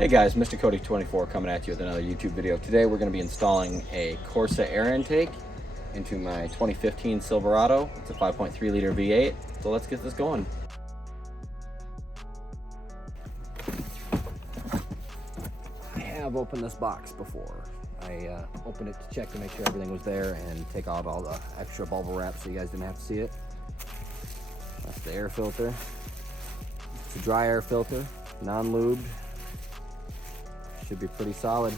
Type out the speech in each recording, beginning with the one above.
Hey guys, Mr. Cody24 coming at you with another YouTube video. Today we're going to be installing a Corsa air intake into my 2015 Silverado. It's a 5.3 liter V8, so let's get this going. I have opened this box before. I opened it to check to make sure everything was there and take out all the extra bubble wrap so you guys didn't have to see it. That's the air filter. It's a dry air filter, non-lubed. Should be pretty solid.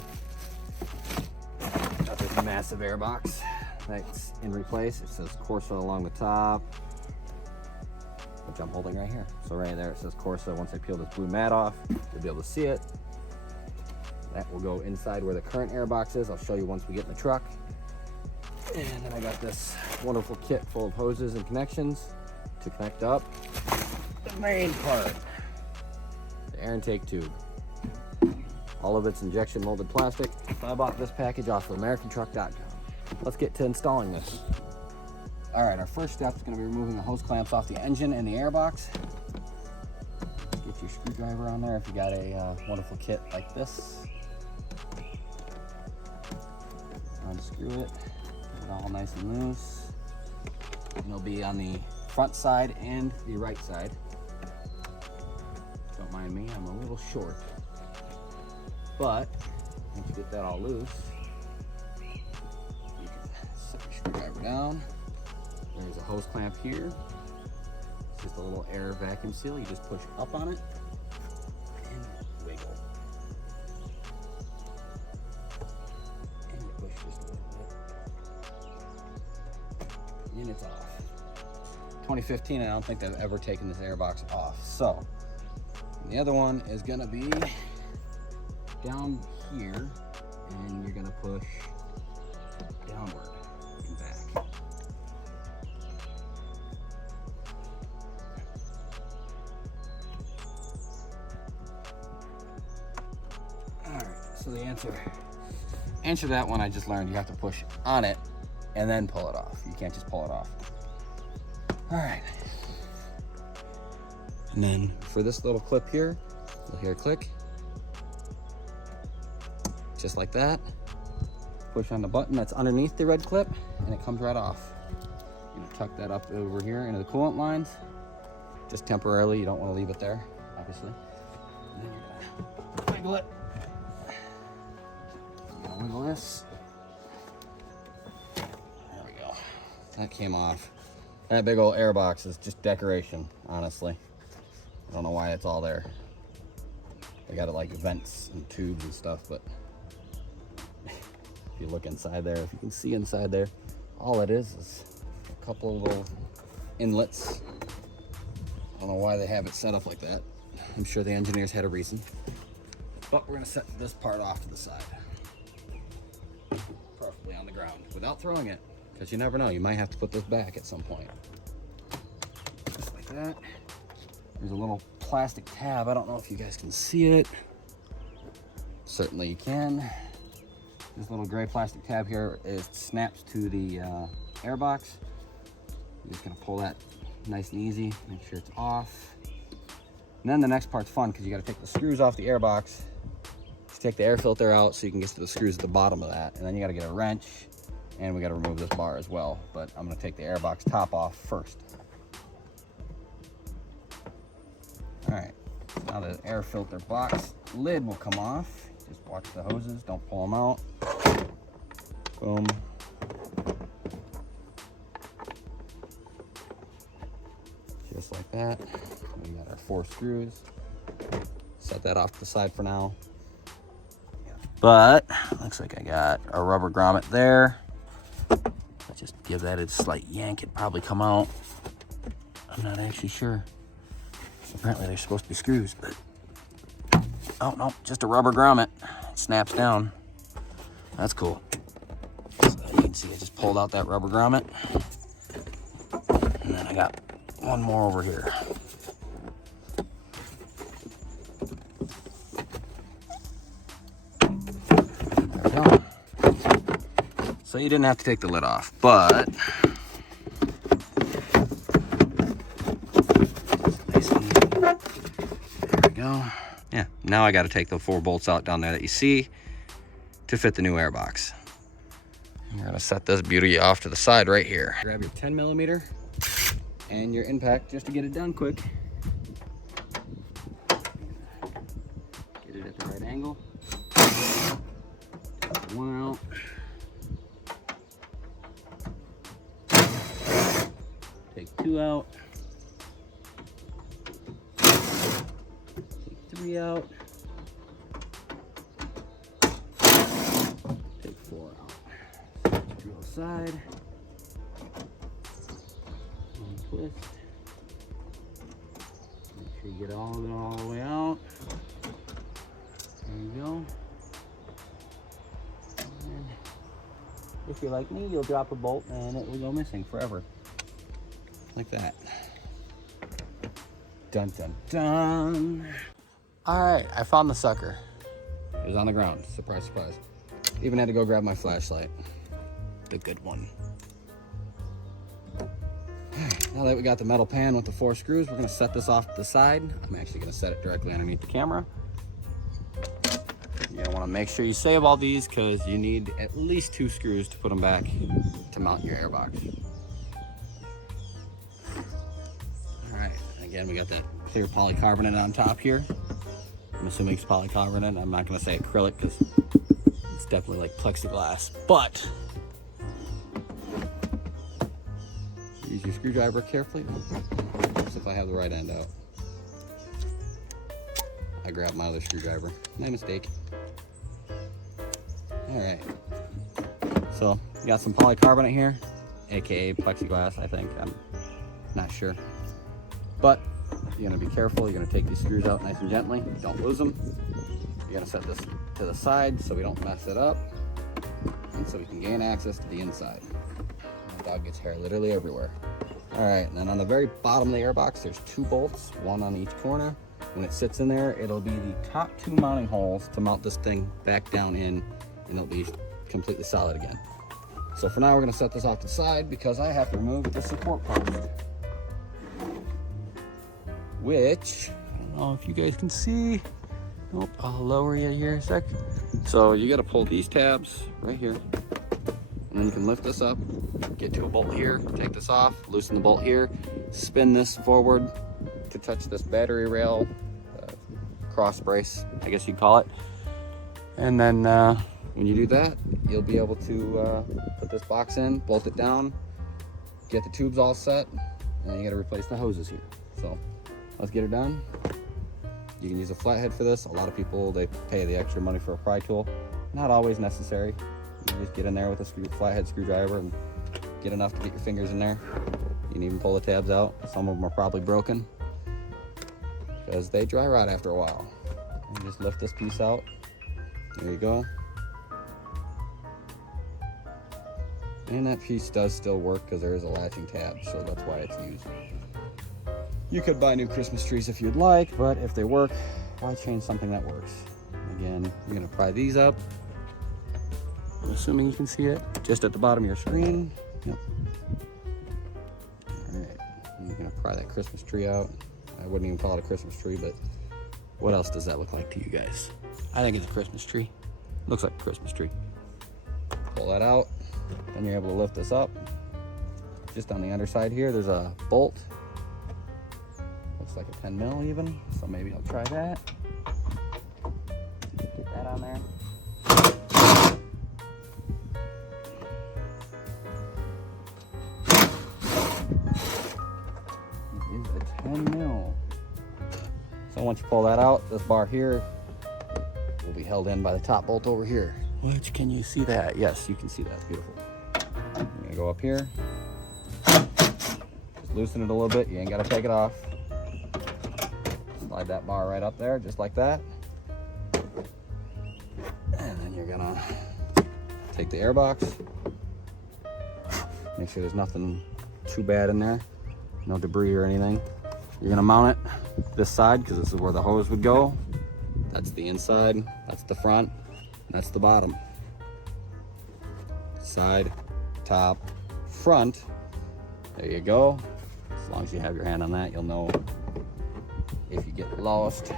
Got this massive air box that's in replace. It says Corsa along the top, which I'm holding right here. So right there it says Corsa. Once I peel this blue mat off, you'll be able to see it. That will go inside where the current air box is. I'll show you once we get in the truck. And then I got this wonderful kit full of hoses and connections to connect up the main part, the air intake tube. All of it's injection molded plastic. I bought this package off of AmericanTruck.com. Let's get to installing this. All right, our first step is going to be removing the hose clamps off the engine and the air box. Get your screwdriver on there if you got a wonderful kit like this. Unscrew it, get it all nice and loose. And it'll be on the front side and the right side. Don't mind me, I'm a little short. But once you get that all loose, you can set your screwdriver down. There's a hose clamp here. It's just a little air vacuum seal. You just push up on it and wiggle. And you push just a little bit. And it's off. 2015, I don't think they've ever taken this air box off. So the other one is gonna be down here, and you're gonna push downward and back. All right, so the answer to that one I just learned, you have to push on it and then pull it off. You can't just pull it off. All right. And then for this little clip here, you'll hear a click. Just like that. Push on the button that's underneath the red clip and it comes right off. You tuck that up over here into the coolant lines, just temporarily. You don't want to leave it there, obviously. And then you're gonna wiggle it. You're gonna wiggle this. There we go. That came off. That big old air box is just decoration, honestly. I don't know why it's all there. They got it like vents and tubes and stuff, but if you look inside there, if you can see inside there, all it is a couple of little inlets. I don't know why they have it set up like that. I'm sure the engineers had a reason. But we're gonna set this part off to the side, preferably on the ground, without throwing it, because you never know, you might have to put this back at some point. Just like that. There's a little plastic tab. I don't know if you guys can see it. Certainly you can. This little gray plastic tab here, it snaps to the air box. You're just gonna pull that nice and easy, make sure it's off. And then the next part's fun because you gotta take the screws off the air box. Just take the air filter out so you can get to the screws at the bottom of that. And then you gotta get a wrench and we gotta remove this bar as well. But I'm gonna take the air box top off first. All right, now the air filter box lid will come off. Just watch the hoses, don't pull them out. Boom. Just like that. We got our 4 screws. Set that off to the side for now. But looks like I got a rubber grommet there. Let's just give that a slight yank. It'd probably come out. I'm not actually sure. Apparently they're supposed to be screws, but oh no, just a rubber grommet. It snaps down. That's cool. So you can see I just pulled out that rubber grommet. And then I got one more over here. There we go. So you didn't have to take the lid off, but Now I got to take the 4 bolts out down there that you see to fit the new airbox. We're gonna set this beauty off to the side right here. Grab your 10mm and your impact just to get it done quick. Get it at the right angle. Take 1 out. Take 2 out. Take 3 out. Take 4 out. Drill side. Twist. Make sure you get all of it all the way out. There you go. And if you're like me, you'll drop a bolt and it will go missing forever. Like that. Dun dun dun. Alright, I found the sucker. It was on the ground. Surprise, surprise. Even had to go grab my flashlight. The good one. Now that we got the metal pan with the 4 screws, we're going to set this off to the side. I'm actually going to set it directly underneath the camera. You're going to want to make sure you save all these because you need at least 2 screws to put them back to mount your airbox. Alright, again we got that clear polycarbonate on top here. I'm assuming it's polycarbonate. I'm not going to say acrylic because it's definitely like plexiglass, but use your screwdriver carefully. See if I have the right end out. I grabbed my other screwdriver. My mistake. Alright. So, you got some polycarbonate here, aka plexiglass, I think. I'm not sure. But, you're going to be careful. You're going to take these screws out nice and gently. Don't lose them. You're going to set this to the side so we don't mess it up. And so we can gain access to the inside. My dog gets hair literally everywhere. Alright, and then on the very bottom of the airbox, there's 2 bolts, 1 on each corner. When it sits in there, it'll be the top 2 mounting holes to mount this thing back down in, and it'll be completely solid again. So for now, we're going to set this off to the side because I have to remove the support post. Which, I don't know if you guys can see. Nope, I'll lower you here a sec. So you got to pull these tabs right here. And then you can lift this up, get to a bolt here, take this off, loosen the bolt here, spin this forward to touch this battery rail, cross brace, I guess you'd call it. And then when you do that, you'll be able to put this box in, bolt it down, get the tubes all set, and then you gotta replace the hoses here. So let's get it done. You can use a flathead for this. A lot of people, they pay the extra money for a pry tool. Not always necessary. You just get in there with a flathead screwdriver and get enough to get your fingers in there. You can even pull the tabs out. Some of them are probably broken because they dry rot after a while. You just lift this piece out. There you go. And that piece does still work because there is a latching tab, so that's why it's used. You could buy new Christmas trees if you'd like, but if they work, why change something that works? Again, you're gonna pry these up. I'm assuming you can see it just at the bottom of your screen. Yep. All right, and you're gonna pry that Christmas tree out. I wouldn't even call it a Christmas tree, but what else does that look like to you guys? I think it's a Christmas tree. Looks like a Christmas tree. Pull that out, then you're able to lift this up. Just on the underside here, there's a bolt. Looks like a 10 mil even, so maybe I'll try that. Get that on there. It is a 10 mil. So once you pull that out, this bar here will be held in by the top bolt over here. Which, can you see that? Yes, you can see that. Beautiful. I'm gonna go up here. Just loosen it a little bit. You ain't gotta take it off. Slide that bar right up there, just like that. And then you're gonna take the airbox. Make sure there's nothing too bad in there. No debris or anything. You're gonna mount it this side because this is where the hose would go. That's the inside, that's the front, and that's the bottom. Side, top, front. There you go. As long as you have your hand on that, you'll know if you get lost.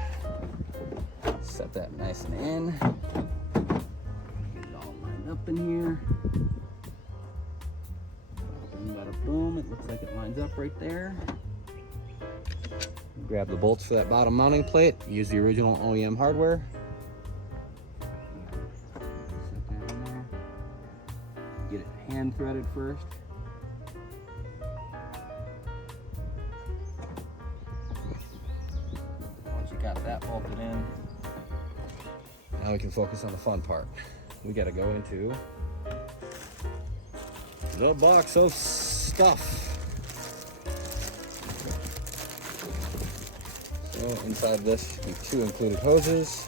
set that nice and in. Get it all lined up in here. Bada boom, it looks like it lines up right there. Grab the bolts for that bottom mounting plate. Use the original OEM hardware. Set that in there. Get it hand threaded first. Once you got that bolted in, now we can focus on the fun part. We got to go into the box of stuff. So inside this, we have 2 included hoses.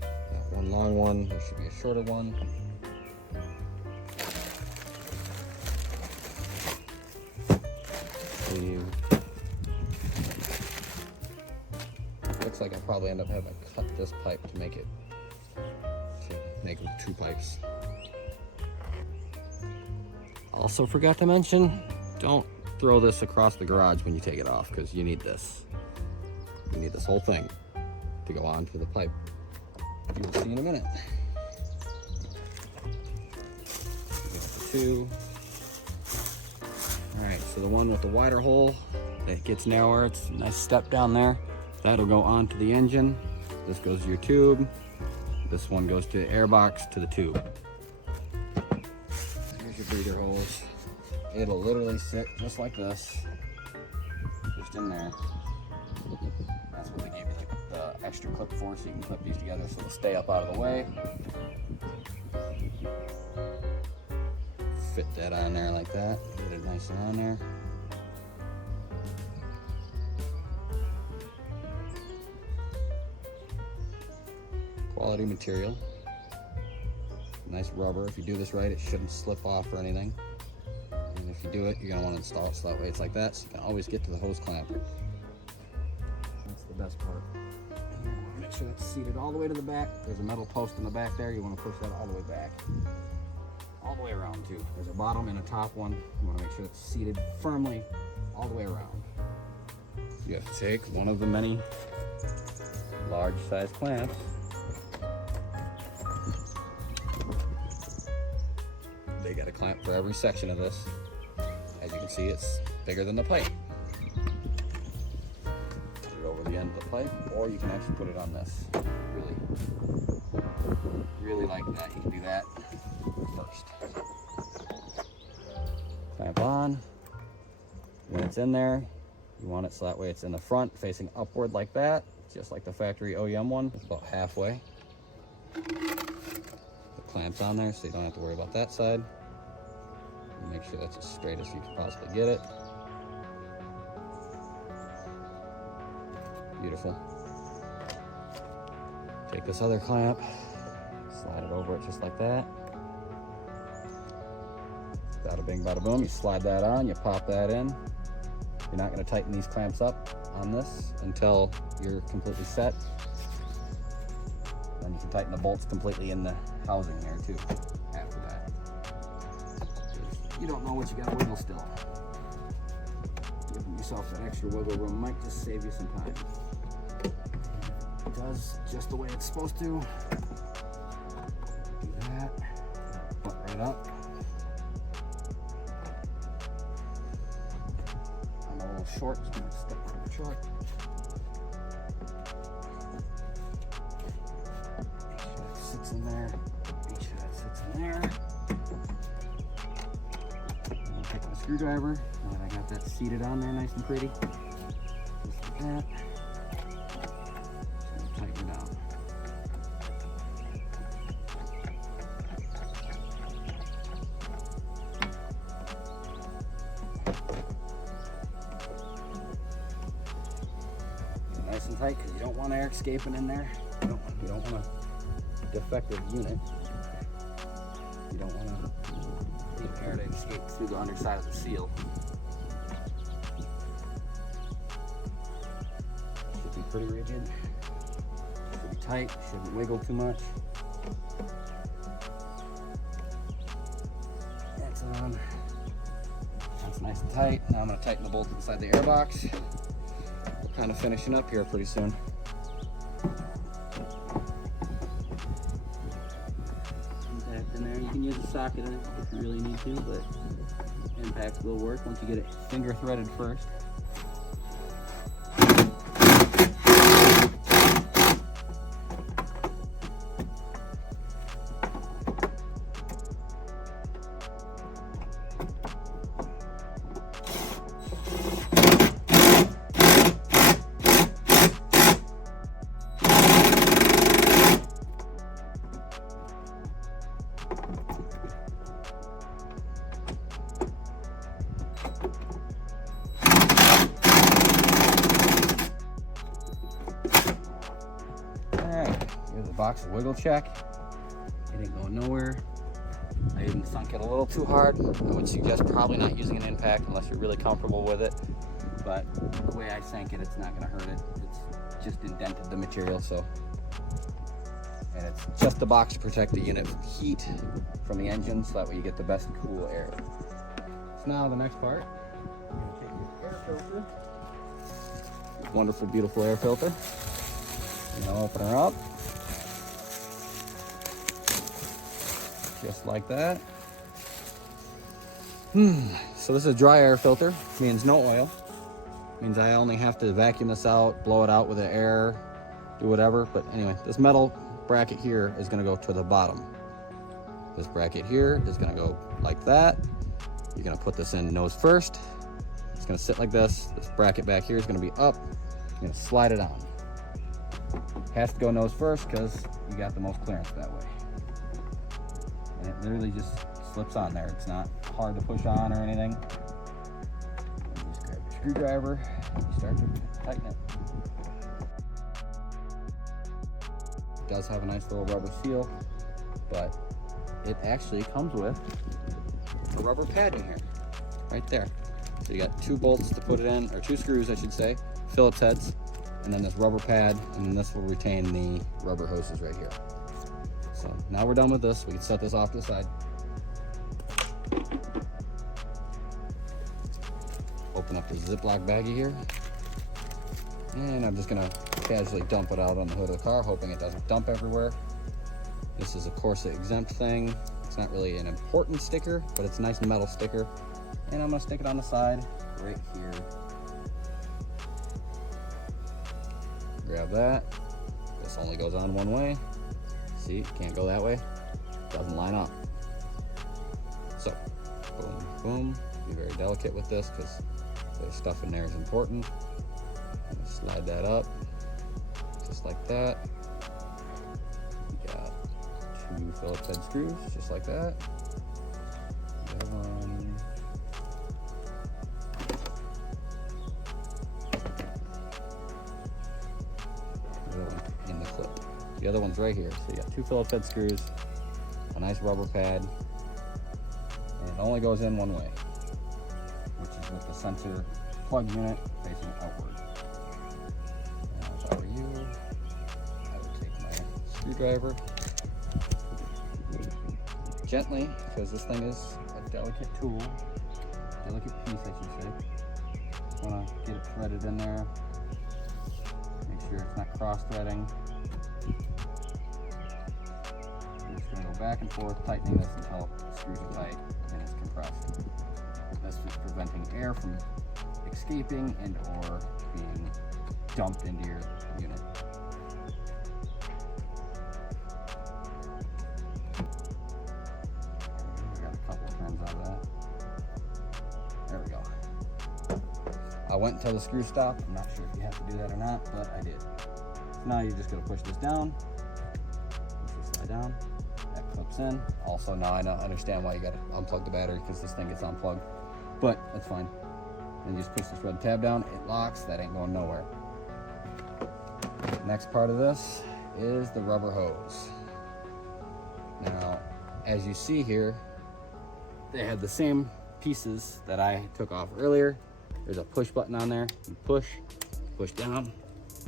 Got one long one, there should be a shorter one. Looks like I'll probably end up having to cut this pipe to make it 2 pipes. Also forgot to mention, don't throw this across the garage when you take it off, because you need this. You need this whole thing to go on to the pipe. You'll see in a minute. 2. All right, so the one with the wider hole, it gets narrower. It's a nice step down there. That'll go onto the engine. This goes to your tube. This one goes to the airbox to the tube. Here's your breather holes. It'll literally sit just like this, just in there. That's what they gave you the extra clip for, so you can clip these together so they'll stay up out of the way. Fit that on there like that. Get it nice and on there. Quality material. Nice rubber. If you do this right, it shouldn't slip off or anything. And if you do it, you're going to want to install it so that way it's like that, so you can always get to the hose clamp. That's the best part. You want to make sure that's seated all the way to the back. There's a metal post in the back there. You want to push that all the way back. All the way around too. There's a bottom and a top one. You want to make sure it's seated firmly all the way around. You have to take one of the many large size clamps. They got a clamp for every section of this. As you can see, it's bigger than the pipe. Put it over the end of the pipe, or you can actually put it on this. Really like that. You can do that first. Clamp on. When it's in there, you want it so that way it's in the front, facing upward like that, just like the factory OEM one. It's about halfway. The clamp's on there, so you don't have to worry about that side. Make sure that's as straight as you can possibly get it. Beautiful. Take this other clamp, slide it over it just like that. Bada bing, bada boom. You slide that on, you pop that in. You're not going to tighten these clamps up on this until you're completely set. Then you can tighten the bolts completely in the housing there too after that. You don't know what you got to wiggle still. Giving yourself that extra wiggle room might just save you some time. It does just the way it's supposed to. Do that. Butt right up. I'm a little short, so I'm going to step on the short. Make sure that sits in there. Make sure that sits in there. Take my screwdriver, now that I got that seated on there nice and pretty, just like that. Just tighten it down. Nice and tight, because you don't want air escaping in there. You don't want a defective unit. You don't want to air to escape through the underside of the seal. Should be pretty rigid. Should be tight. Shouldn't wiggle too much. That's on. That's nice and tight. Now I'm going to tighten the bolt inside the airbox. kind of finishing up here pretty soon. Impact in there. You can use a socket in it if you really need to, but impacts will work once you get it finger threaded first. Here's a box of wiggle check. It ain't going nowhere. I even sunk it a little too hard. I would suggest probably not using an impact unless you're really comfortable with it. But the way I sank it, it's not gonna hurt it. It's just indented the material, so. And it's just the box to protect the unit from heat from the engine, so that way you get the best cool air. So now the next part, you're gonna take your air filter. This wonderful, beautiful air filter. You're gonna open her up. Just like that. So this is a dry air filter, means no oil. Means I only have to vacuum this out, blow it out with the air, do whatever. But anyway, this metal bracket here is gonna go to the bottom. This bracket here is gonna go like that. You're gonna put this in nose first. It's gonna sit like this. This bracket back here is gonna be up. You're gonna slide it on. Has to go nose first because you got the most clearance that way. And it literally just slips on there. It's not hard to push on or anything. You just grab your screwdriver and you start to tighten it. It does have a nice little rubber seal, but it actually comes with a rubber pad in here, right there. So you got 2 bolts to put it in, or 2 screws I should say, Phillips heads, and then this rubber pad, and then this will retain the rubber hoses right here. So now we're done with this. We can set this off to the side. Open up the Ziploc baggie here. And I'm just gonna casually dump it out on the hood of the car, hoping it doesn't dump everywhere. This is a Corsa exempt thing. It's not really an important sticker, but it's a nice metal sticker. And I'm gonna stick it on the side right here. Grab that. This only goes on one way. See, can't go that way. Doesn't line up. So, boom, boom. Be very delicate with this because there's stuff in there is important. Slide that up, just like that. You got 2 Phillips head screws, just like that. The other one. In the clip. The other one's right here. So you got 2 Phillips head screws, a nice rubber pad, and it only goes in one way, which is with the center plug unit facing outward. Now, if I were you, I would take my screwdriver gently, because this thing is a delicate tool, delicate piece, I should say. Just want to get it threaded in there. Make sure it's not cross-threading. I'm just going to go back and forth, tightening this until the screws are tight and it's compressed. That's just preventing air from escaping and or being dumped into your unit. We got a couple of turns out of that. There we go. I went until the screw stopped. I'm not sure if you have to do that or not, but I did. So now you're just going to push this down. Push this slide down. That clips in. Also, now I understand why you got to unplug the battery because this thing gets unplugged, but that's fine. And just push this red tab down. It locks. That ain't going nowhere. Next part of this is the rubber hose. Now, as you see here, they have the same pieces that I took off earlier. There's a push button on there. You push down.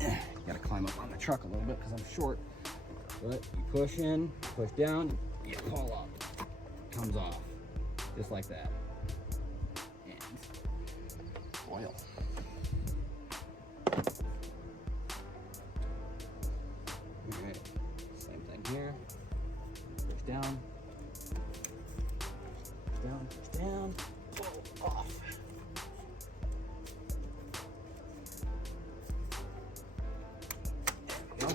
You gotta climb up on the truck a little bit because I'm short. But you push in, push down, you pull up. It comes off. Just like that. And oil. down. Down. Pull off. There we go.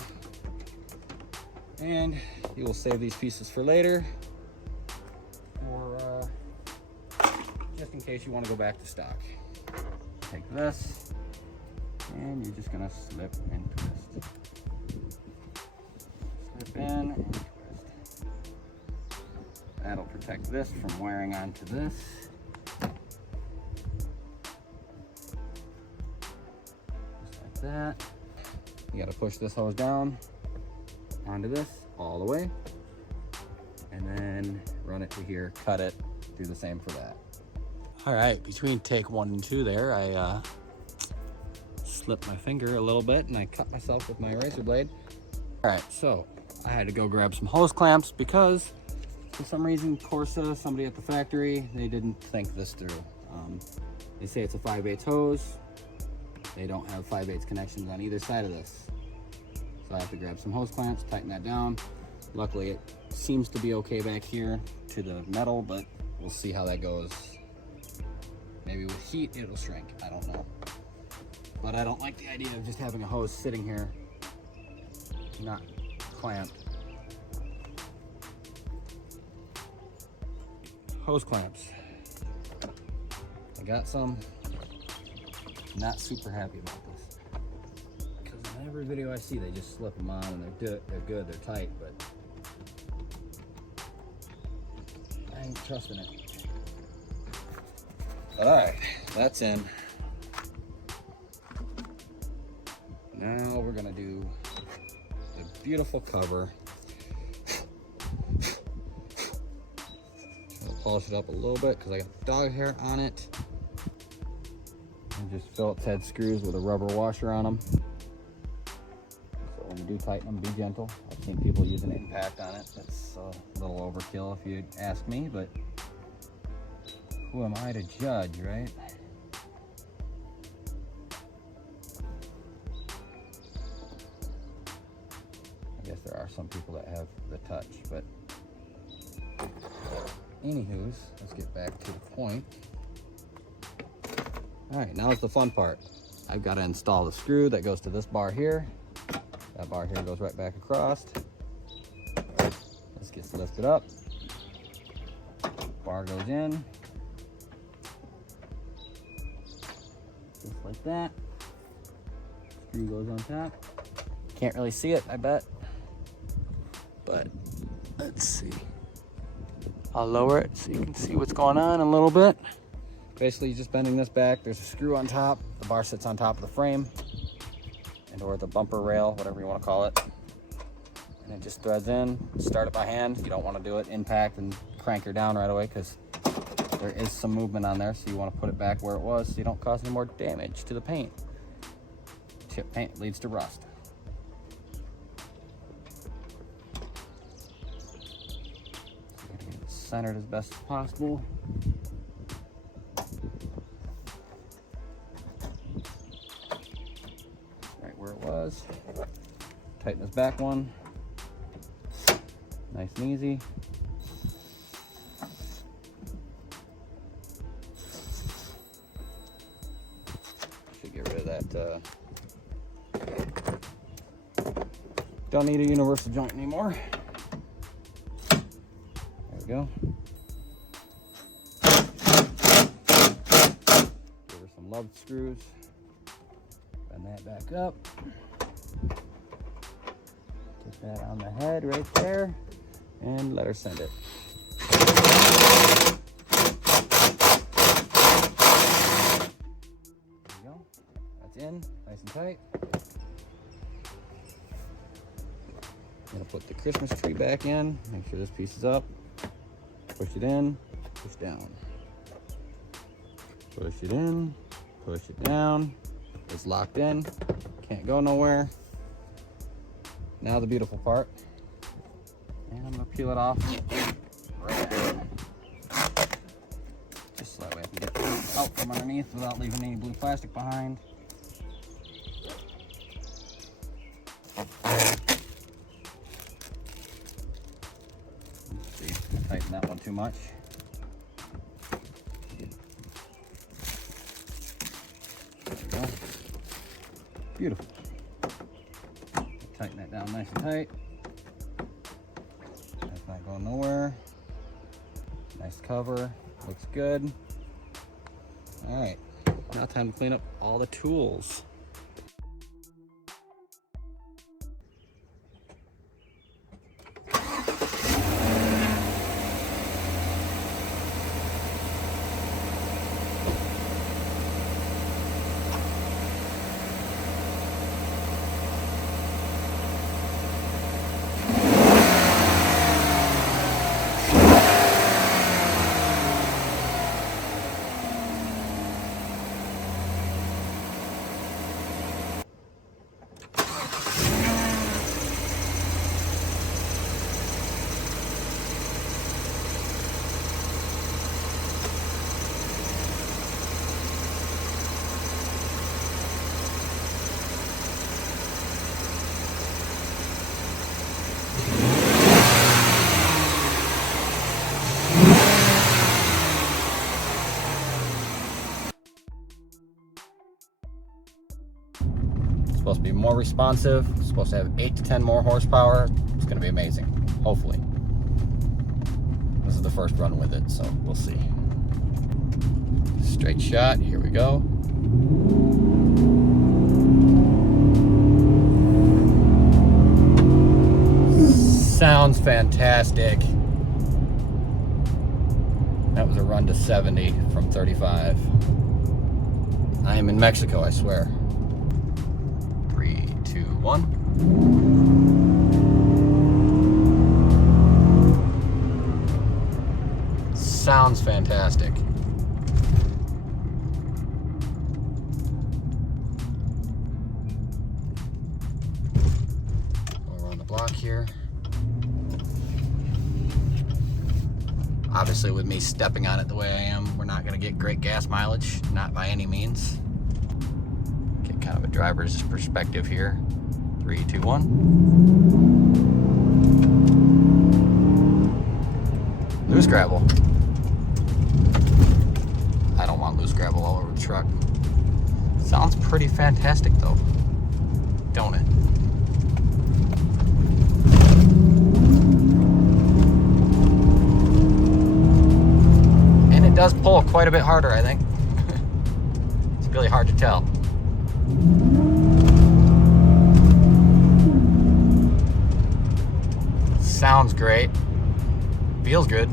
And you will save these pieces for later, or just in case you want to go back to stock. Take this, and you're just gonna slip and twist. Slip in and twist. That'll protect this from wearing onto this. Just like that. You gotta push this hose down onto this all the way, and then run it to here, cut it, do the same for that. All right, between take 1 and 2 there, I slipped my finger a little bit and I cut myself with my razor blade. All right, so I had to go grab some hose clamps because for some reason Corsa, somebody at the factory, they didn't think this through. They say it's a 5/8 hose. They don't have 5/8 connections on either side of this. So I have to grab some hose clamps, tighten that down. Luckily it seems to be okay back here to the metal, but we'll see how that goes. Maybe with heat it'll shrink, I don't know. But I don't like the idea of just having a hose sitting here, not clamped. Hose clamps. I got some. Not super happy about this. Because in every video I see, they just slip them on and they're good, they're tight, but I ain't trusting it. All right, that's in. Now we're gonna do the beautiful cover. Trying to polish it up a little bit because I got dog hair on it. And just Phillips head screws with a rubber washer on them. So when you do tighten them, be gentle. I've seen people use an impact on it. That's a little overkill if you ask me, but who am I to judge, right? I guess there are some people that have the touch, but anywho's, let's get back to the point. All right, now it's the fun part. I've got to install the screw that goes to this bar here. That bar here goes right back across. This gets lifted up. Bar goes in. Just like that. Screw goes on top. Can't really see it, I bet. But let's see. I'll lower it so you can see what's going on a little bit. Basically, just bending this back. There's a screw on top. The bar sits on top of the frame and or the bumper rail, whatever you want to call it. And it just threads in. Start it by hand. You don't want to do it impact and crank her down right away because there is some movement on there. So you want to put it back where it was so you don't cause any more damage to the paint. Chip paint leads to rust. So you gotta get it centered as best as possible. Where it was. Tighten this back one. Nice and easy. Should get rid of that. Don't need a universal joint anymore. There we go. Give her some lug screws. Bend that back up. Get that on the head right there and let her send it. There we go. That's in, nice and tight. I'm gonna put the Christmas tree back in. Make sure this piece is up. Push it in, push down. Push it in, push it down. It's locked in, can't go nowhere. Now the beautiful part. And I'm gonna peel it off right now. Just so that way I can get it out from underneath without leaving any blue plastic behind. tighten that one too much. There we go. Beautiful. Tighten that down nice and tight. That's not going nowhere. Nice cover, looks good. All right, now time to clean up all the tools. Supposed to be more responsive, supposed to have 8 to 10 more horsepower. It's going to be amazing, hopefully. This is the first run with it, so we'll see. Straight shot, here we go. Sounds fantastic. That was a run to 70 from 35. I am in Mexico, I swear. 3, 2, 1. Sounds fantastic. Go around the block here. Obviously, with me stepping on it the way I am, we're not going to get great gas mileage, not by any means. Get kind of a driver's perspective here. 3, 2, 1. Loose gravel. I don't want loose gravel all over the truck. Sounds pretty fantastic though, don't it? And it does pull quite a bit harder, I think. It's really hard to tell. Sounds great. Feels good.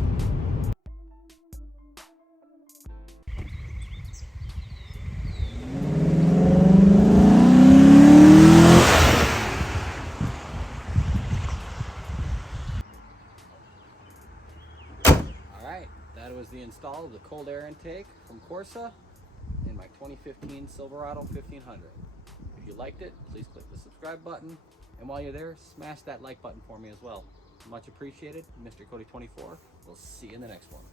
Alright, that was the install of the cold air intake from Corsa in my 2015 Silverado 1500. If you liked it, please click the subscribe button. And while you're there, smash that like button for me as well. Much appreciated. Mr. Cody 24. We'll see you in the next one.